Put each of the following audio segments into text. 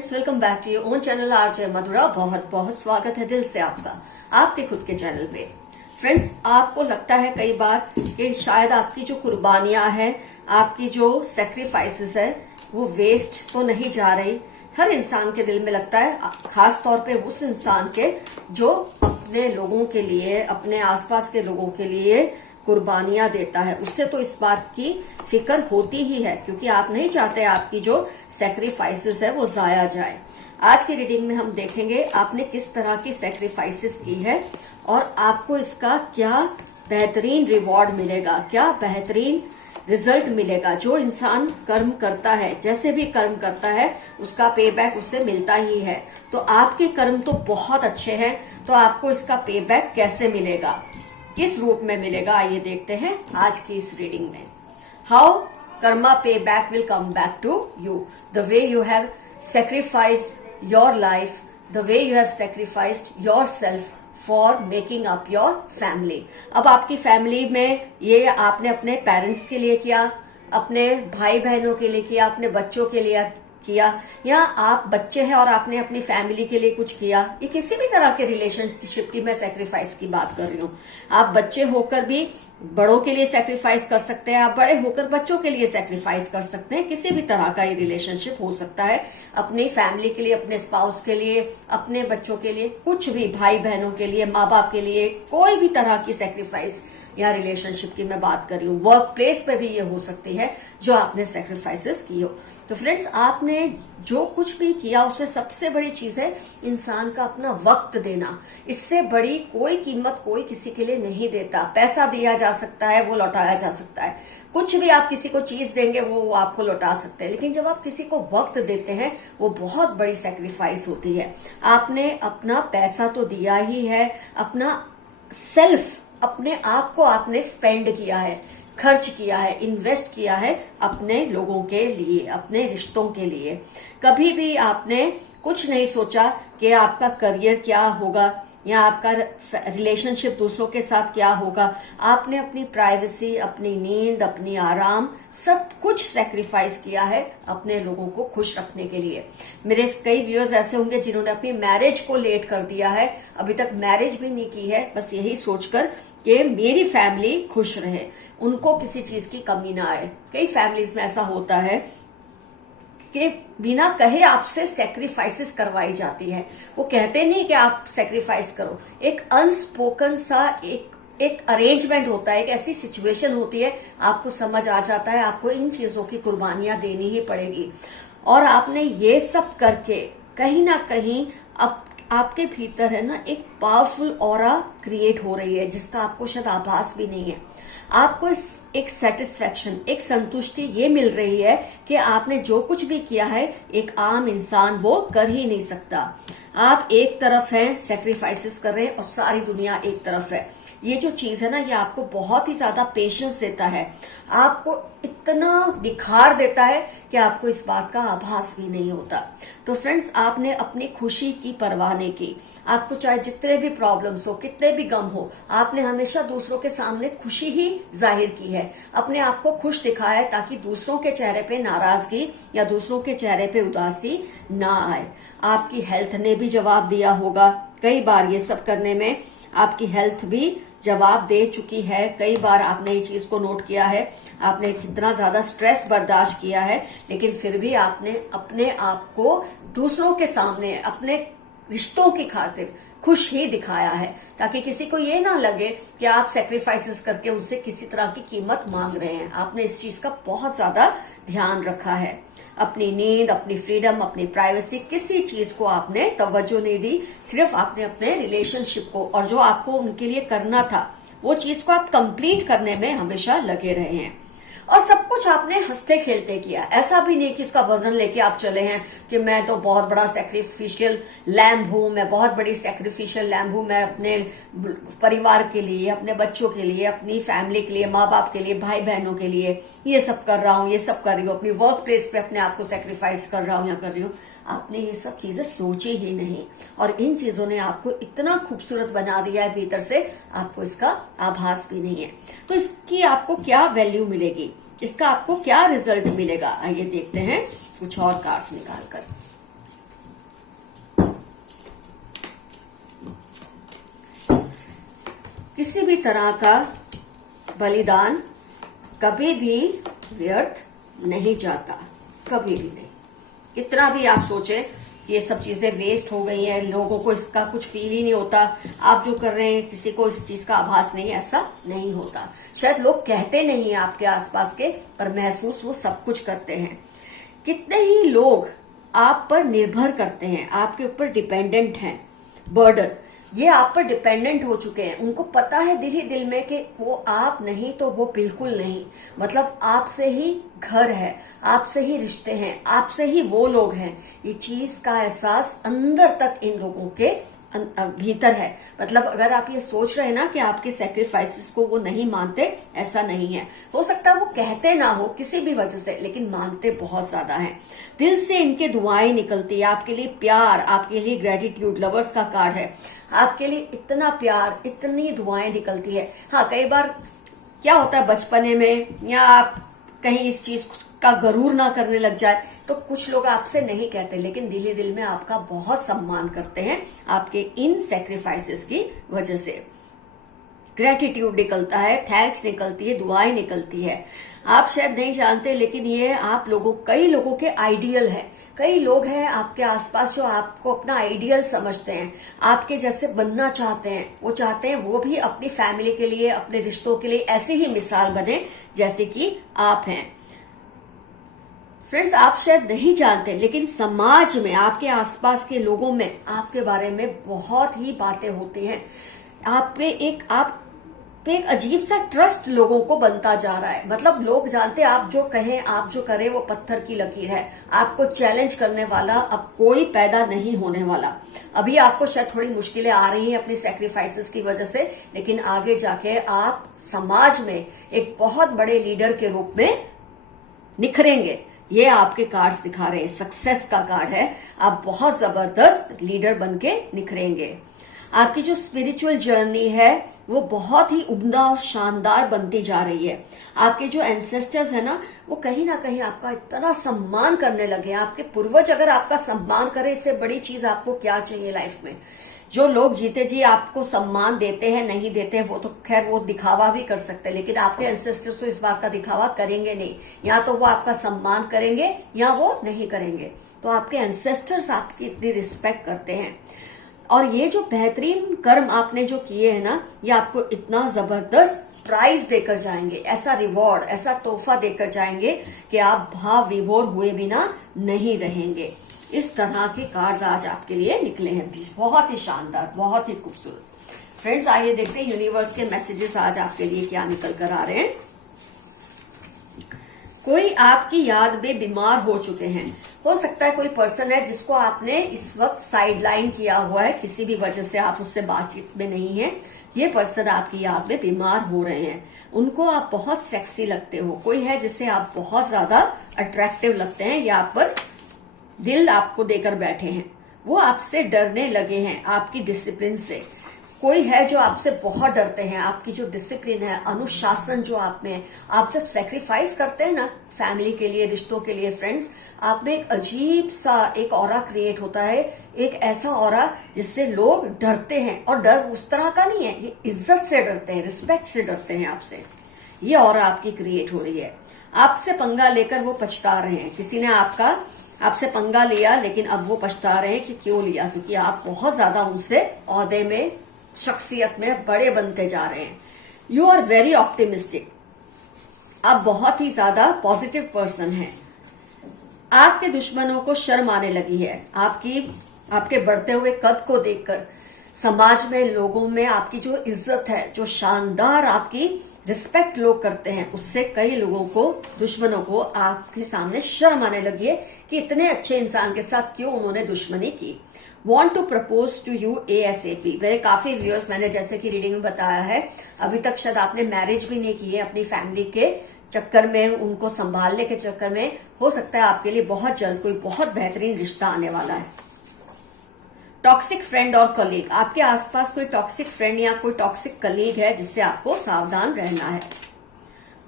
Friends, welcome back to your own channel RJ Madhura. बहुत बहुत स्वागत है दिल से आपका आपके खुद के चैनल पे। फ्रेंड्स, आपको लगता है कई बार कि शायद आपकी जो कुर्बानियां हैं, आपकी जो सेक्रीफाइसेस है, वो वेस्ट तो नहीं जा रही। हर इंसान के दिल में लगता है, खास तौर पे उस इंसान के जो अपने लोगों के लिए, अपने आसपास के लोगों के लिए कुर्बानियां देता है, उससे तो इस बात की फिक्र होती ही है, क्योंकि आप नहीं चाहते आपकी जो सेक्रीफाइसेस है वो जाया जाए। आज की रीडिंग में हम देखेंगे आपने किस तरह की सेक्रीफाइसेस की है और आपको इसका क्या बेहतरीन रिवॉर्ड मिलेगा, क्या बेहतरीन रिजल्ट मिलेगा। जो इंसान कर्म करता है, जैसे भी कर्म करता है, उसका पे बैक उससे मिलता ही है। तो आपके कर्म तो बहुत अच्छे हैं, तो आपको इसका पे बैक कैसे मिलेगा, किस रूप में मिलेगा, आइए देखते हैं आज की इस रीडिंग में। How karma pay back will come back to you, the way you have sacrificed your life, the way you have sacrificed yourself for making up your family. अब आपकी फैमिली में ये आपने अपने पेरेंट्स के लिए किया, अपने भाई बहनों के लिए किया, अपने बच्चों के लिए किया, या आप बच्चे हैं और आपने अपनी फैमिली के लिए कुछ किया। ये किसी भी तरह के रिलेशनशिप की मैं सेक्रीफाइस की बात कर रही हूँ। आप बच्चे होकर भी बड़ों के लिए सेक्रीफाइस कर सकते हैं, आप बड़े होकर बच्चों के लिए सेक्रीफाइस कर सकते हैं। किसी भी तरह का ये रिलेशनशिप हो सकता है, अपनी फैमिली के लिए, अपने स्पाउस के लिए, अपने बच्चों के लिए, कुछ भी, भाई बहनों के लिए, माँ बाप के लिए, कोई भी तरह की सेक्रीफाइस या रिलेशनशिप की मैं बात कर रही हूँ। वर्क प्लेस पे भी ये हो सकती है जो आपने सेक्रीफाइसेस की हो। तो फ्रेंड्स, आपने जो कुछ भी किया उसमें सबसे बड़ी चीज है इंसान का अपना वक्त देना। इससे बड़ी कोई कीमत कोई किसी के लिए नहीं देता। पैसा दिया जा सकता है, वो लौटाया जा सकता है, कुछ भी आप किसी को चीज देंगे वो आपको लौटा सकते हैं, लेकिन जब आप किसी को वक्त देते हैं वो बहुत बड़ी सेक्रीफाइस होती है। आपने अपना पैसा तो दिया ही है, अपना सेल्फ, अपने आप को आपने स्पेंड किया है, खर्च किया है, इन्वेस्ट किया है अपने लोगों के लिए, अपने रिश्तों के लिए। कभी भी आपने कुछ नहीं सोचा कि आपका करियर क्या होगा या आपका रिलेशनशिप दूसरों के साथ क्या होगा। आपने अपनी प्राइवेसी, अपनी नींद, अपनी आराम, सब कुछ सेक्रीफाइस किया है अपने लोगों को खुश रखने के लिए। मेरे कई व्यूअर्स ऐसे होंगे जिन्होंने अपनी मैरिज को लेट कर दिया है, अभी तक मैरिज भी नहीं की है, बस यही सोचकर कि मेरी फैमिली खुश रहे, उनको किसी चीज की कमी ना आए। कई फैमिलीज में ऐसा होता है कि बिना कहे आपसे सेक्रीफाइसेस करवाई जाती है। वो कहते नहीं कि आप सेक्रीफाइस करो, एक अनस्पोकन सा एक अरेंजमेंट होता है, एक ऐसी सिचुएशन होती है, आपको समझ आ जाता है आपको इन चीजों की कुर्बानियां देनी ही पड़ेगी। और आपने ये सब करके कहीं ना कहीं अब आपके भीतर है ना एक पावरफुल ऑरा क्रिएट हो रही है, जिसका आपको शायद आभास भी नहीं है। आपको एक सेटिस्फेक्शन, एक संतुष्टि ये मिल रही है कि आपने जो कुछ भी किया है एक आम इंसान वो कर ही नहीं सकता। आप एक तरफ हैं, सेक्रीफाइसेस कर रहे हैं, और सारी दुनिया एक तरफ है। ये जो चीज है ना, ये आपको बहुत ही ज्यादा पेशेंस देता है, आपको इतना निखार देता है कि आपको इस बात का आभास भी नहीं होता। तो फ्रेंड्स, आपने अपनी खुशी की परवाह नहीं की। आपको चाहे जितने भी प्रॉब्लम्स हो, कितने भी गम हो, आपने हमेशा दूसरों के सामने खुशी ही जाहिर की है, अपने आप को खुश दिखाया है, ताकि दूसरों के चेहरे पे नाराजगी या दूसरों के चेहरे पे उदासी ना आए। आपकी हेल्थ ने भी जवाब दिया होगा कई बार, ये सब करने में आपकी हेल्थ भी जवाब दे चुकी है। कई बार आपने ये चीज को नोट किया है, आपने कितना ज्यादा स्ट्रेस बर्दाश्त किया है, लेकिन फिर भी आपने अपने आप को दूसरों के सामने, अपने रिश्तों की खातिर खुश ही दिखाया है, ताकि किसी को ये ना लगे कि आप सेक्रीफाइसेस करके उससे किसी तरह की कीमत मांग रहे हैं। आपने इस चीज का बहुत ज्यादा ध्यान रखा है। अपनी नींद, अपनी फ्रीडम, अपनी प्राइवेसी, किसी चीज को आपने तवज्जो नहीं दी। सिर्फ आपने अपने रिलेशनशिप को और जो आपको उनके लिए करना था वो चीज को आप कंप्लीट करने में हमेशा लगे रहे हैं। और सब कुछ आपने हंसते खेलते किया। ऐसा भी नहीं कि इसका वजन लेके आप चले हैं कि मैं तो बहुत बड़ा सेक्रीफिशियल लैम्ब हूं, मैं बहुत बड़ी सेक्रीफिशियल लैम्ब हूं, मैं अपने परिवार के लिए, अपने बच्चों के लिए, अपनी फैमिली के लिए, माँ बाप के लिए, भाई बहनों के लिए ये सब कर रहा हूं, ये सब कर रही हूँ, अपनी वर्क प्लेस पे अपने आप को सेक्रीफाइस कर रहा हूं या कर रही हूँ। आपने ये सब चीजें सोची ही नहीं, और इन चीजों ने आपको इतना खूबसूरत बना दिया है भीतर से, आपको इसका आभास भी नहीं है। तो इसकी आपको क्या वैल्यू मिलेगी, इसका आपको क्या रिजल्ट मिलेगा, आइए देखते हैं कुछ और कार्ड्स निकाल कर। किसी भी तरह का बलिदान कभी भी व्यर्थ नहीं जाता, कभी भी नहीं। कितना भी आप सोचे ये सब चीजें वेस्ट हो गई हैं, लोगों को इसका कुछ फील ही नहीं होता, आप जो कर रहे हैं किसी को इस चीज का आभास नहीं, ऐसा नहीं होता। शायद लोग कहते नहीं है आपके आसपास के, पर महसूस वो सब कुछ करते हैं। कितने ही लोग आप पर निर्भर करते हैं, आपके ऊपर डिपेंडेंट हैं, बर्डन ये आप पर डिपेंडेंट हो चुके हैं। उनको पता है दिल ही दिल में कि वो आप नहीं तो वो बिल्कुल नहीं, मतलब आपसे ही घर है, आपसे ही रिश्ते हैं, आपसे ही वो लोग हैं। ये चीज का एहसास अंदर तक इन लोगों के भीतर है। मतलब अगर आप ये सोच रहे हैं ना कि आपके सेक्रीफाइसेस को वो नहीं मानते, ऐसा नहीं है। हो सकता है वो कहते ना हो किसी भी वजह से, लेकिन मानते बहुत ज्यादा है। दिल से इनके दुआएं निकलती है आपके लिए, प्यार, आपके लिए ग्रेटिट्यूड, लवर्स का कार्ड है, आपके लिए इतना प्यार, इतनी दुआएं निकलती है। हाँ, कई बार क्या होता है बचपने में, या आप कहीं इस चीज का गरूर ना करने लग जाए तो कुछ लोग आपसे नहीं कहते, लेकिन दिल ही दिल में आपका बहुत सम्मान करते हैं आपके इन सेक्रीफाइसेस की वजह से। ग्रेटिट्यूड निकलता है, थैंक्स निकलती है, दुआएं निकलती है। आप शायद नहीं जानते, लेकिन ये आप लोगों, कई लोगों के आइडियल है। कई लोग हैं आपके आसपास जो आपको अपना आइडियल समझते हैं, आपके जैसे बनना चाहते हैं। वो चाहते हैं वो भी अपनी फैमिली के लिए, अपने रिश्तों के लिए ऐसी ही मिसाल बने जैसे कि आप हैं। फ्रेंड्स, आप शायद नहीं जानते, लेकिन समाज में, आपके आसपास के लोगों में आपके बारे में बहुत ही बातें होती हैं। आप पे एक अजीब सा ट्रस्ट लोगों को बनता जा रहा है। मतलब लोग जानते हैं आप जो कहें, आप जो करें वो पत्थर की लकीर है। आपको चैलेंज करने वाला अब कोई पैदा नहीं होने वाला। अभी आपको शायद थोड़ी मुश्किलें आ रही हैं अपनी सेक्रीफाइसेस की वजह से, लेकिन आगे जाके आप समाज में एक बहुत बड़े लीडर के रूप में निखरेंगे। ये आपके कार्ड्स दिखा रहे हैं, सक्सेस का कार्ड है। आप बहुत जबरदस्त लीडर बन के निखरेंगे। आपकी जो स्पिरिचुअल जर्नी है वो बहुत ही उम्दा और शानदार बनती जा रही है। आपके जो एंसेस्टर्स है ना, वो कहीं ना कहीं आपका इतना सम्मान करने लगे। आपके पूर्वज अगर आपका सम्मान करे, इससे बड़ी चीज आपको क्या चाहिए लाइफ में। जो लोग जीते जी आपको सम्मान देते हैं, नहीं देते हैं, वो तो खैर वो दिखावा भी कर सकते हैं, लेकिन आपके एंसेस्टर्स तो इस बात का दिखावा करेंगे नहीं। या तो वो आपका सम्मान करेंगे या वो नहीं करेंगे। तो आपके एंसेस्टर्स आपकी इतनी रिस्पेक्ट करते हैं, और ये जो बेहतरीन कर्म आपने जो किए हैं ना, ये आपको इतना जबरदस्त प्राइज देकर जाएंगे, ऐसा रिवॉर्ड, ऐसा तोहफा देकर जाएंगे कि आप भाव विभोर हुए बिना नहीं रहेंगे। इस तरह के कार्ड्स आज आपके लिए निकले हैं, बहुत ही शानदार, बहुत ही खूबसूरत। फ्रेंड्स, आइए देखते हैं यूनिवर्स के मैसेजेस आज आपके लिए क्या निकल कर आ रहे हैं। कोई आपकी याद में बीमार हो चुके हैं। हो सकता है कोई पर्सन है जिसको आपने इस वक्त साइडलाइन किया हुआ है, किसी भी वजह से आप उससे बातचीत में नहीं है। ये पर्सन आपकी याद में बीमार हो रहे हैं। उनको आप बहुत सेक्सी लगते हो। कोई है जिसे आप बहुत ज्यादा अट्रैक्टिव लगते हैं, या आप पर दिल आपको देकर बैठे हैं। वो आपसे डरने लगे हैं, आपकी डिसिप्लिन से। कोई है जो आपसे बहुत डरते हैं, आपकी जो डिसिप्लिन है, अनुशासन जो आप में है। आप जब सेक्रीफाइस करते हैं ना फैमिली के लिए, रिश्तों के लिए, फ्रेंड्स, आप में एक अजीब सा एक ऑरा क्रिएट होता है, एक ऐसा ऑरा जिससे लोग डरते हैं। और डर उस तरह का नहीं है, ये इज्जत से डरते हैं, रिस्पेक्ट से डरते हैं आपसे। ये ऑरा आपकी क्रिएट हो रही है। आपसे पंगा लेकर वो पछता रहे हैं। किसी ने आपसे पंगा लिया, लेकिन अब वो पछता रहे हैं कि क्यों लिया, क्योंकि आप बहुत ज्यादा उनसे ओहदे में, शख्सियत में बड़े बनते जा रहे हैं। You are very optimistic. आप बहुत ही ज्यादा पॉजिटिव पर्सन हैं। आपके दुश्मनों को शर्म आने लगी है आपके बढ़ते हुए कद को देखकर। समाज में, लोगों में आपकी जो इज्जत है, जो शानदार आपकी रिस्पेक्ट लोग करते हैं, उससे कई लोगों को, दुश्मनों को आपके सामने शर्म आने लगी है कि इतने अच्छे इंसान के साथ क्यों उन्होंने दुश्मनी की। Want to propose to you ASAP। मेरे काफी व्यूअर्स, मैंने जैसे कि रीडिंग में बताया है, अभी तक शायद आपने मैरिज भी नहीं की है, अपनी फैमिली के चक्कर में, उनको संभालने के चक्कर में। हो सकता है आपके लिए बहुत जल्द कोई बहुत बेहतरीन रिश्ता आने वाला है। टॉक्सिक फ्रेंड और कलीग, आपके आसपास कोई टॉक्सिक फ्रेंड या कोई टॉक्सिक कलीग है जिससे आपको सावधान रहना है।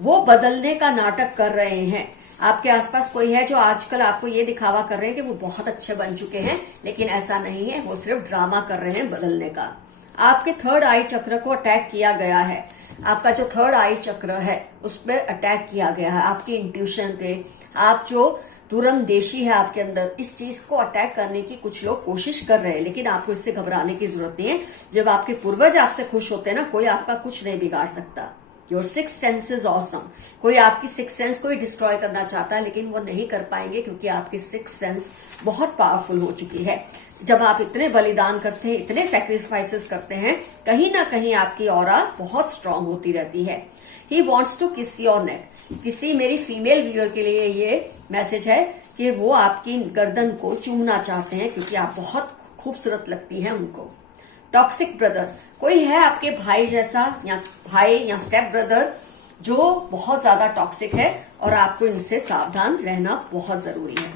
वो बदलने का नाटक कर रहे हैं। आपके आसपास कोई है जो आजकल आपको ये दिखावा कर रहे हैं कि वो बहुत अच्छे बन चुके हैं, लेकिन ऐसा नहीं है, वो सिर्फ ड्रामा कर रहे हैं बदलने का। आपके थर्ड आई चक्र को अटैक किया गया है। आपका जो थर्ड आई चक्र है उस पर अटैक किया गया है, आपकी इंट्यूशन पे। आप जो दूरंदेशी है आपके अंदर, इस चीज को अटैक करने की कुछ लोग कोशिश कर रहे हैं, लेकिन आपको इससे घबराने की जरूरत नहीं है। जब आपके पूर्वज आपसे खुश होते हैं ना, कोई आपका कुछ नहीं बिगाड़ सकता। Your six sense is awesome. कोई आपकी सिक्स सेंस को ही डिस्ट्रॉय करना चाहता है, लेकिन वो नहीं कर पाएंगे, क्योंकि आपकी सिक्स सेंस बहुत पावरफुल हो चुकी है। जब आप इतने बलिदान करते हैं, इतने सैक्रिफाइसेस करते हैं, कहीं ना कहीं आपकी ऑरा बहुत स्ट्रांग होती रहती है। He wants to kiss your neck. किसी मेरी फीमेल व्यूअर के लिए ये मैसेज है कि वो आपकी गर्दन को चूमना चाहते हैं, क्योंकि आप बहुत खूबसूरत लगती हैं उनको। टॉक्सिक ब्रदर, कोई है आपके भाई जैसा, या भाई या स्टेप ब्रदर जो बहुत ज्यादा टॉक्सिक है, और आपको इनसे सावधान रहना बहुत जरूरी है।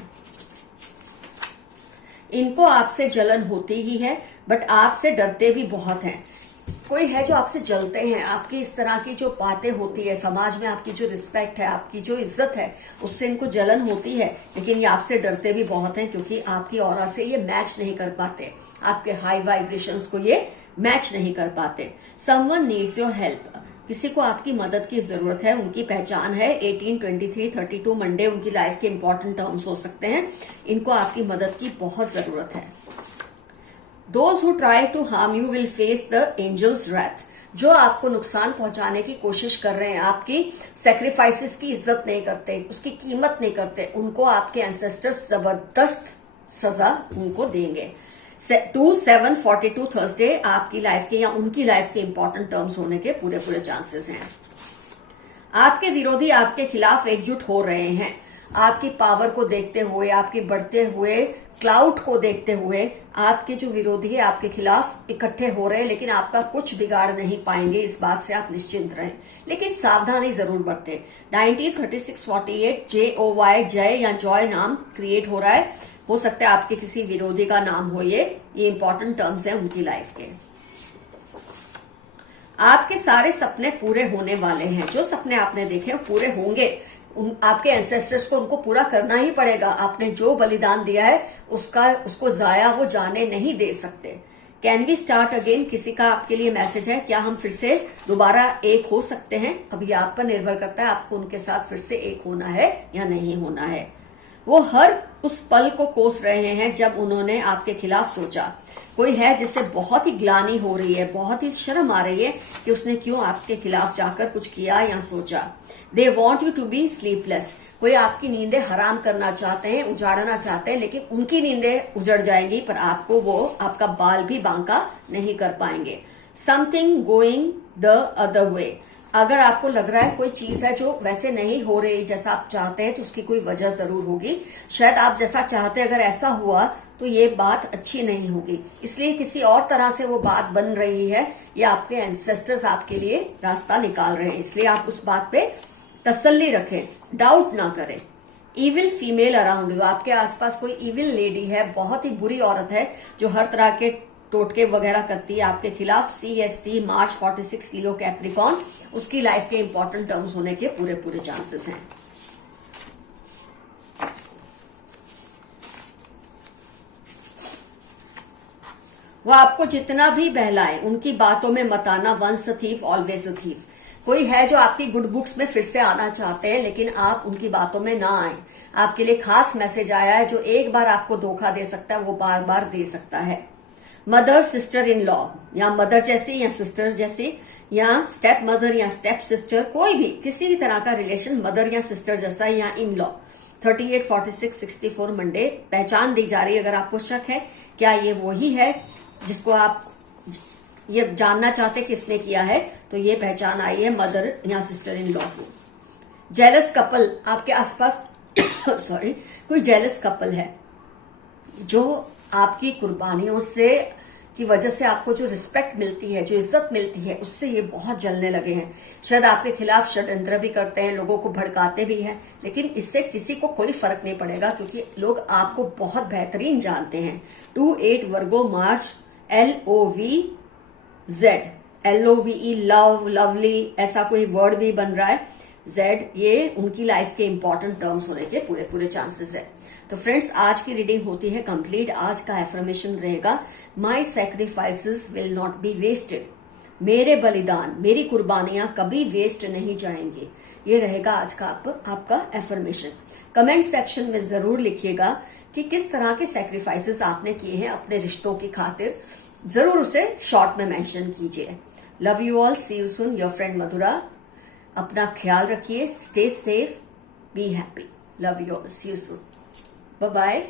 इनको आपसे जलन होती ही है, बट आपसे डरते भी बहुत हैं। कोई है जो आपसे जलते हैं, आपकी इस तरह की जो बातें होती है समाज में, आपकी जो रिस्पेक्ट है, आपकी जो इज्जत है, उससे इनको जलन होती है, लेकिन ये आपसे डरते भी बहुत हैं, क्योंकि आपकी ऑरा से ये मैच नहीं कर पाते, आपके हाई वाइब्रेशंस को ये मैच नहीं कर पाते। Someone needs your help. किसी को आपकी मदद की जरूरत है। उनकी पहचान है 18, 23, 32 मंडे उनकी लाइफ के इंपॉर्टेंट टर्म्स हो सकते हैं। इनको आपकी मदद की बहुत जरूरत है। Those who try to harm you will face the angel's wrath. जो आपको नुकसान पहुंचाने की कोशिश कर रहे हैं, आपकी सेक्रीफाइसेस की इज्जत नहीं करते, उसकी कीमत नहीं करते, उनको आपके एंसेस्टर्स जबरदस्त सजा उनको देंगे। 2/7/42 थर्सडे आपकी लाइफ के या उनकी लाइफ के इंपॉर्टेंट टर्म्स होने के पूरे पूरे चांसेस हैं। आपके विरोधी आपके खिलाफ एकजुट हो रहे हैं। आपकी पावर को देखते हुए, आपके बढ़ते हुए क्लाउड को देखते हुए, आपके जो विरोधी है आपके खिलाफ इकट्ठे हो रहे हैं, लेकिन आपका कुछ बिगाड़ नहीं पाएंगे, इस बात से आप निश्चिंत रहें। लेकिन सावधानी जरूर बरतें। 193648 JOY जय या जॉय नाम क्रिएट हो रहा है। हो सकता है आपके किसी विरोधी का नाम हो। ये इंपॉर्टेंट टर्म्स है उनकी लाइफ के। आपके सारे सपने पूरे होने वाले हैं। जो सपने आपने देखे वो पूरे होंगे। आपके एंसेस्टर्स को उनको पूरा करना ही पड़ेगा। आपने जो बलिदान दिया है उसको जाया वो जाने नहीं दे सकते। कैन वी स्टार्ट अगेन, किसी का आपके लिए मैसेज है, क्या हम फिर से दोबारा एक हो सकते हैं? अभी आप पर निर्भर करता है आपको उनके साथ फिर से एक होना है या नहीं होना है। वो हर उस पल को कोस रहे हैं जब उन्होंने आपके खिलाफ सोचा। कोई है जिससे बहुत ही ग्लानि हो रही है, बहुत ही शर्म आ रही है कि उसने क्यों आपके खिलाफ जाकर कुछ किया या सोचा। They want you to be sleepless. कोई आपकी नींदें हराम करना चाहते हैं, उजाड़ना चाहते हैं, लेकिन उनकी नींदें उजड़ जाएंगी, पर आपको वो आपका बाल भी बांका नहीं कर पाएंगे। Something going the other way. अगर आपको लग रहा है कोई चीज है जो वैसे नहीं हो रही जैसा आप चाहते हैं, तो उसकी कोई वजह जरूर होगी। शायद आप जैसा चाहते अगर ऐसा हुआ तो ये बात अच्छी नहीं होगी, इसलिए किसी और तरह से वो बात बन रही है, या आपके एंसेस्टर्स आपके लिए रास्ता निकाल रहे हैं, इसलिए आप उस बात पे तसल्ली रखें, डाउट ना करें। Evil female around you. आपके आसपास कोई इविल लेडी है, बहुत ही बुरी औरत है, जो हर तरह के टोटके वगैरह करती है आपके खिलाफ। CST मार्च 46 लियो कैप्रिकॉन, उसकी लाइफ के इंपॉर्टेंट टर्म्स होने के पूरे पूरे चांसेस हैं। वो आपको जितना भी बहलाए, उनकी बातों में मत आना। Once a thief always a thief. कोई है जो आपकी गुड बुक्स में फिर से आना चाहते हैं, लेकिन आप उनकी बातों में ना आए। आपके लिए खास मैसेज आया है, जो एक बार आपको धोखा दे सकता है वो बार बार दे सकता है। मदर सिस्टर इन लॉ, या मदर जैसी या सिस्टर जैसी, या स्टेप मदर या स्टेप सिस्टर, कोई भी किसी भी तरह का रिलेशन मदर या सिस्टर जैसा या इन लॉ। 38, 46, 64 मंडे पहचान दी जा रही है। अगर आपको शक है क्या ये वही है जिसको आप ये जानना चाहते किसने किया है, तो ये पहचान आई है मदर या सिस्टर इन लॉ की। जेलस कपल आपके आसपास सॉरी, कोई जेलस कपल है जो आपकी कुर्बानियों से की वजह से आपको जो रिस्पेक्ट मिलती है, जो इज्जत मिलती है, उससे ये बहुत जलने लगे हैं। शायद आपके खिलाफ षड्यंत्र भी करते हैं, लोगों को भड़काते भी हैं, लेकिन इससे किसी को कोई फर्क नहीं पड़ेगा, क्योंकि लोग आपको बहुत बेहतरीन जानते हैं। 2/8 वर्गो मार्च LOVZ, LOVE लव, लवली, ऐसा कोई वर्ड भी बन रहा है। जेड, ये उनकी लाइफ के इंपॉर्टेंट टर्म्स होने के पूरे पूरे चांसेस है। तो फ्रेंड्स, आज की रीडिंग होती है कंप्लीट। आज का एफर्मेशन रहेगा, my sacrifices will not be wasted. मेरे बलिदान, मेरी कुर्बानियां कभी वेस्ट नहीं जाएंगी। ये रहेगा आज का आपका एफर्मेशन। कमेंट सेक्शन में जरूर लिखिएगा कि किस तरह के सैक्रिफाइसेस आपने किए हैं अपने रिश्तों की खातिर। जरूर उसे शॉर्ट में मेंशन कीजिए। Love you all, see you soon, your friend Madhura. अपना ख्याल रखिए, stay safe, be happy. Love you all, see you soon, bye bye.